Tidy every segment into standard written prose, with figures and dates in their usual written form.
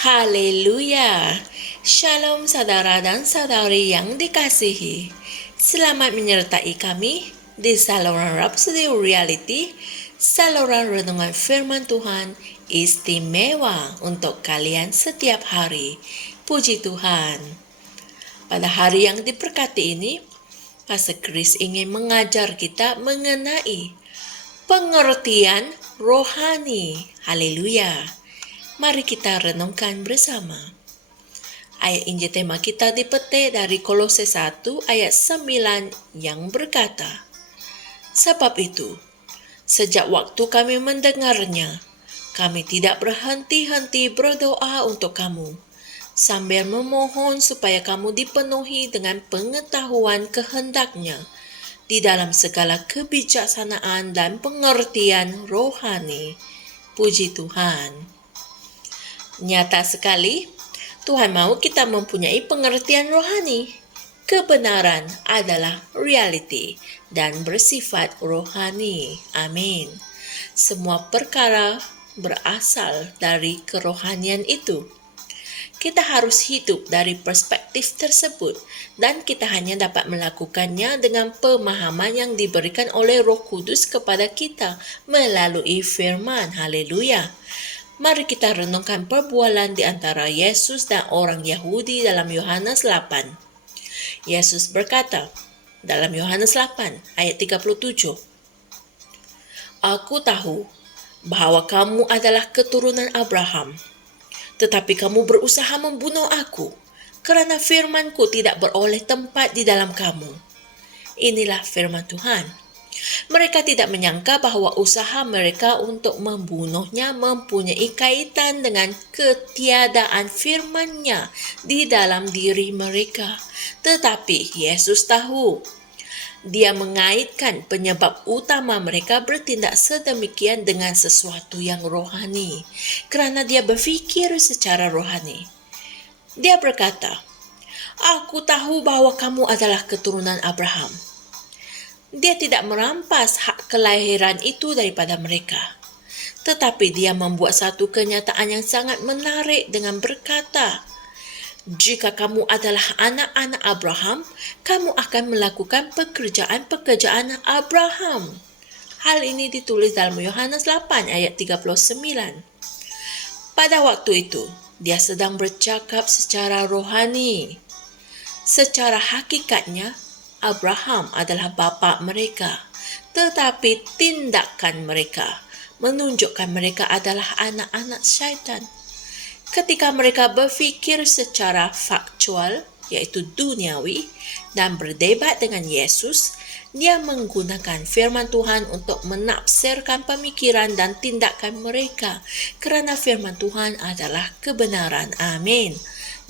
Haleluya. Shalom saudara dan saudari yang dikasihi. Selamat menyertai kami di saluran Rhapsody Reality, saluran renungan firman Tuhan istimewa untuk kalian setiap hari. Puji Tuhan. Pada hari yang diberkati ini, Pastor Chris ingin mengajar kita mengenai pengertian rohani. Haleluya. Mari kita renungkan bersama. Ayat Injil tema kita dipetik dari Kolose 1 ayat 9 yang berkata, "Sebab itu, sejak waktu kami mendengarnya, kami tidak berhenti-henti berdoa untuk kamu, sambil memohon supaya kamu dipenuhi dengan pengetahuan kehendaknya di dalam segala kebijaksanaan dan pengertian rohani." Puji Tuhan. Nyata sekali, Tuhan mau kita mempunyai pengertian rohani. Kebenaran adalah reality dan bersifat rohani. Amin. Semua perkara berasal dari kerohanian itu. Kita harus hidup dari perspektif tersebut dan kita hanya dapat melakukannya dengan pemahaman yang diberikan oleh Roh Kudus kepada kita melalui firman. Haleluya. Mari kita renungkan perbualan di antara Yesus dan orang Yahudi dalam Yohanes 8. Yesus berkata dalam Yohanes 8 ayat 37, "Aku tahu bahwa kamu adalah keturunan Abraham, tetapi kamu berusaha membunuh aku, karena firman-Ku tidak beroleh tempat di dalam kamu." Inilah firman Tuhan. Mereka tidak menyangka bahwa usaha mereka untuk membunuhnya mempunyai kaitan dengan ketiadaan firman-Nya di dalam diri mereka. Tetapi Yesus tahu. Dia mengaitkan penyebab utama mereka bertindak sedemikian dengan sesuatu yang rohani, kerana dia berfikir secara rohani. Dia berkata, "Aku tahu bahwa kamu adalah keturunan Abraham." Dia tidak merampas hak kelahiran itu daripada mereka. Tetapi dia membuat satu kenyataan yang sangat menarik dengan berkata, "Jika kamu adalah anak-anak Abraham, kamu akan melakukan pekerjaan-pekerjaan Abraham." Hal ini ditulis dalam Yohanes 8 ayat 39. Pada waktu itu, dia sedang bercakap secara rohani. Secara hakikatnya, Abraham adalah bapa mereka, tetapi tindakan mereka menunjukkan mereka adalah anak-anak syaitan. Ketika mereka berfikir secara faktual, yaitu duniawi, dan berdebat dengan Yesus, dia menggunakan firman Tuhan untuk menafsirkan pemikiran dan tindakan mereka, kerana firman Tuhan adalah kebenaran. Amin.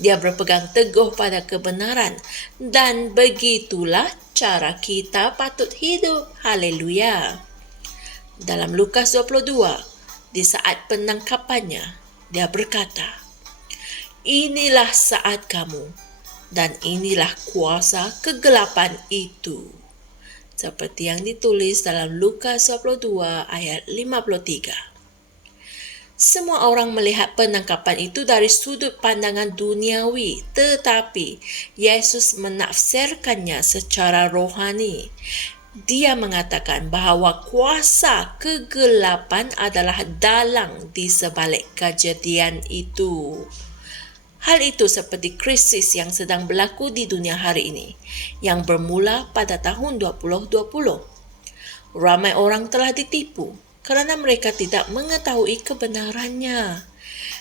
Dia berpegang teguh pada kebenaran, dan begitulah cara kita patut hidup. Haleluya. Dalam Lukas 22, di saat penangkapannya, dia berkata, "Inilah saat kamu, dan inilah kuasa kegelapan itu." Seperti yang ditulis dalam Lukas 22 ayat 53. Semua orang melihat penangkapan itu dari sudut pandangan duniawi, tetapi Yesus menafsirkannya secara rohani. Dia mengatakan bahawa kuasa kegelapan adalah dalang di sebalik kejadian itu. Hal itu seperti krisis yang sedang berlaku di dunia hari ini, yang bermula pada tahun 2020. Ramai orang telah ditipu kerana mereka tidak mengetahui kebenarannya.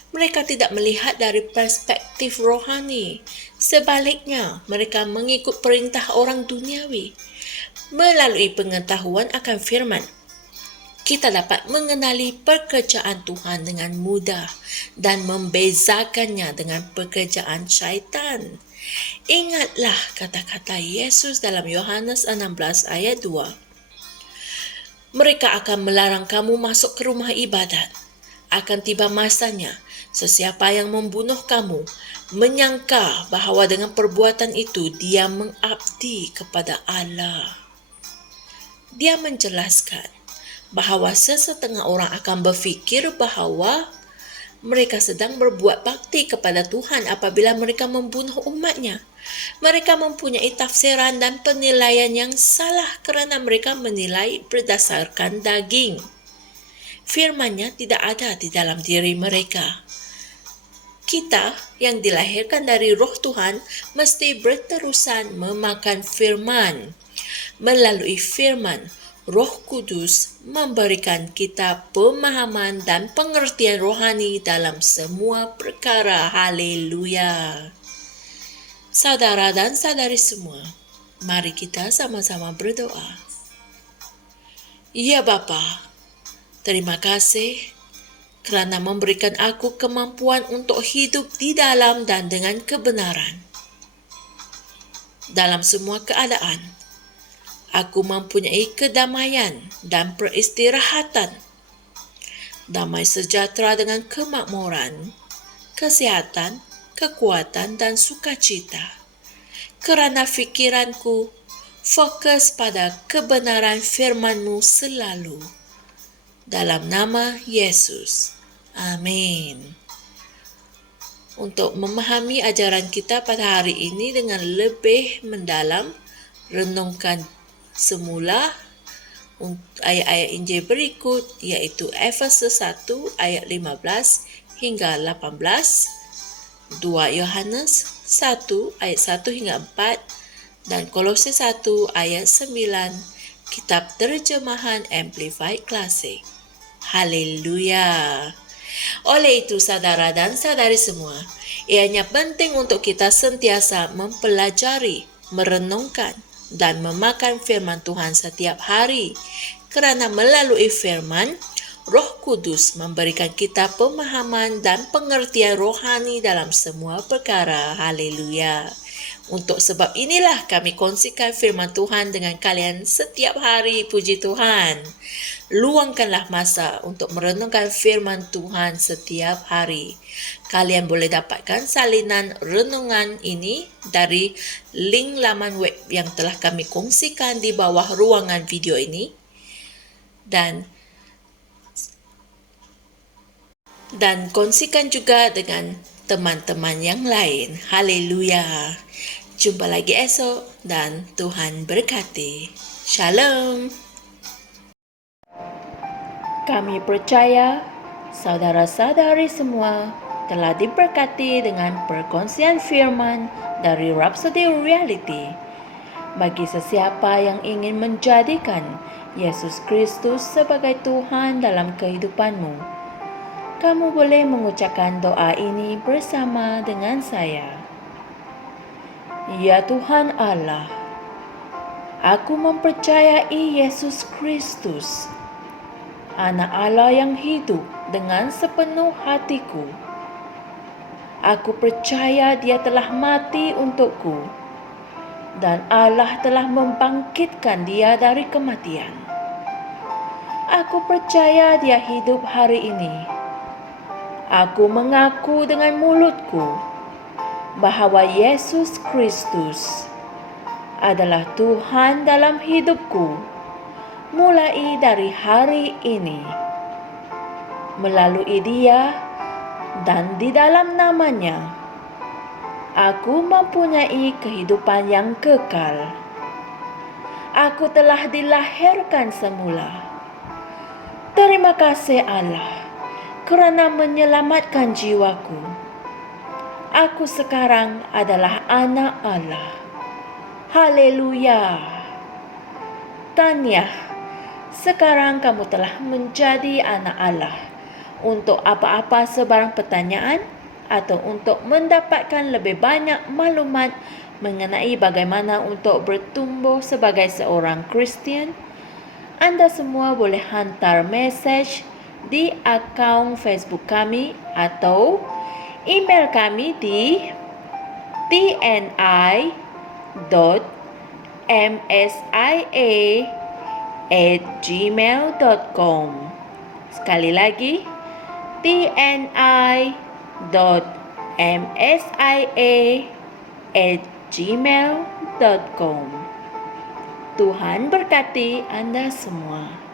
Mereka tidak melihat dari perspektif rohani. Sebaliknya, mereka mengikut perintah orang duniawi. Melalui pengetahuan akan firman, kita dapat mengenali pekerjaan Tuhan dengan mudah dan membezakannya dengan pekerjaan syaitan. Ingatlah kata-kata Yesus dalam Yohanes 16 ayat 2. "Mereka akan melarang kamu masuk ke rumah ibadat. Akan tiba masanya, sesiapa yang membunuh kamu menyangka bahawa dengan perbuatan itu dia mengabdi kepada Allah." Dia menjelaskan bahawa sesetengah orang akan berfikir bahawa Mereka sedang berbuat bakti kepada Tuhan apabila mereka membunuh umatnya. Mereka mempunyai tafsiran dan penilaian yang salah kerana mereka menilai berdasarkan daging. Firman-Nya tidak ada di dalam diri mereka. Kita yang dilahirkan dari Roh Tuhan mesti berterusan memakan firman. Melalui firman, Roh Kudus memberikan kita pemahaman dan pengertian rohani dalam semua perkara. Haleluya. Saudara dan saudari semua, mari kita sama-sama berdoa. Ya Bapa, terima kasih kerana memberikan aku kemampuan untuk hidup di dalam dan dengan kebenaran. Dalam semua keadaan, aku mempunyai kedamaian dan peristirahatan, damai sejahtera dengan kemakmuran, kesihatan, kekuatan dan sukacita. Kerana fikiranku fokus pada kebenaran firman-Mu selalu. Dalam nama Yesus. Amin. Untuk memahami ajaran kita pada hari ini dengan lebih mendalam, renungkan semula ayat-ayat Injil berikut, iaitu Efesus 1 ayat 15 hingga 18, 2 Yohanes 1 ayat 1 hingga 4, dan Kolose 1 ayat 9, Kitab Terjemahan Amplified Classic. Haleluya. Oleh itu, saudara dan saudari semua, ianya penting untuk kita sentiasa mempelajari, merenungkan, dan memakan firman Tuhan setiap hari. Kerana melalui firman, Roh Kudus memberikan kita pemahaman dan pengertian rohani dalam semua perkara. Haleluya. Untuk sebab inilah kami kongsikan firman Tuhan dengan kalian setiap hari. Puji Tuhan. Luangkanlah masa untuk merenungkan firman Tuhan setiap hari. Kalian boleh dapatkan salinan renungan ini dari link laman web yang telah kami kongsikan di bawah ruangan video ini. Dan kongsikan juga dengan teman-teman yang lain. Haleluya. Jumpa lagi esok dan Tuhan berkati. Shalom. Kami percaya saudara-saudari semua telah diberkati dengan perkongsian firman dari Rhapsody Reality. Bagi sesiapa yang ingin menjadikan Yesus Kristus sebagai Tuhan dalam kehidupanmu, kamu boleh mengucapkan doa ini bersama dengan saya. Ya Tuhan Allah, aku mempercayai Yesus Kristus, Anak Allah yang hidup dengan sepenuh hatiku. Aku percaya Dia telah mati untukku dan Allah telah membangkitkan Dia dari kematian. Aku percaya Dia hidup hari ini. Aku mengaku dengan mulutku bahawa Yesus Kristus adalah Tuhan dalam hidupku mulai dari hari ini. Melalui Dia dan di dalam nama-Nya, aku mempunyai kehidupan yang kekal. Aku telah dilahirkan semula. Terima kasih Allah kerana menyelamatkan jiwaku. Aku sekarang adalah anak Allah. Haleluya. Tahniah. Sekarang kamu telah menjadi anak Allah. Untuk apa-apa sebarang pertanyaan atau untuk mendapatkan lebih banyak maklumat mengenai bagaimana untuk bertumbuh sebagai seorang Kristian, anda semua boleh hantar mesej di akaun Facebook kami atau email kami di tni.msia@gmail.com. Sekali lagi, tni.msia@gmail.com. Tuhan berkati anda semua.